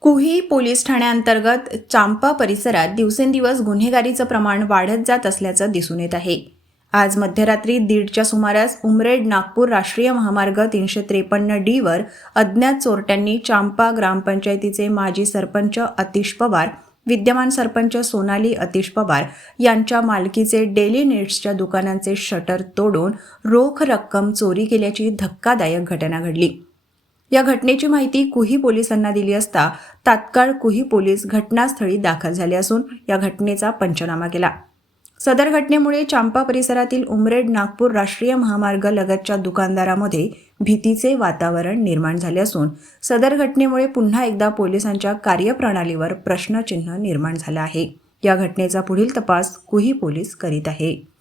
Kuhi police ठाण्याअंतर्गत Champa परिसरात दिवसेंदिवस गुन्हेगारीचं प्रमाण वाढत जात असल्याचं दिसून येत आहे. आज मध्यरात्री दीडच्या सुमारास उमरेड नागपूर राष्ट्रीय महामार्ग तीनशे त्रेपन्न डीवर अज्ञात चोरट्यांनी चांपा ग्रामपंचायतीचे माजी सरपंच अतिश पवार विद्यमान सरपंच सोनाली अतिश पवार यांच्या मालकीचे डेली नीड्सच्या दुकानांचे शटर तोडून रोख रक्कम चोरी केल्याची धक्कादायक घटना घडली. या घटनेची माहिती कुही पोलिसांना दिली असता तात्काळ कुही पोलीस घटनास्थळी दाखल झाले असून या घटनेचा पंचनामा केला. सदर घटनेमुळे चांपा परिसरातील उमरेड नागपूर राष्ट्रीय महामार्ग लगतच्या दुकानदारामध्ये भीतीचे वातावरण निर्माण झाले असून सदर घटनेमुळे पुन्हा एकदा पोलिसांच्या कार्यप्रणालीवर प्रश्नचिन्ह निर्माण झालं आहे. या घटनेचा पुढील तपास कुही पोलीस करीत आहे.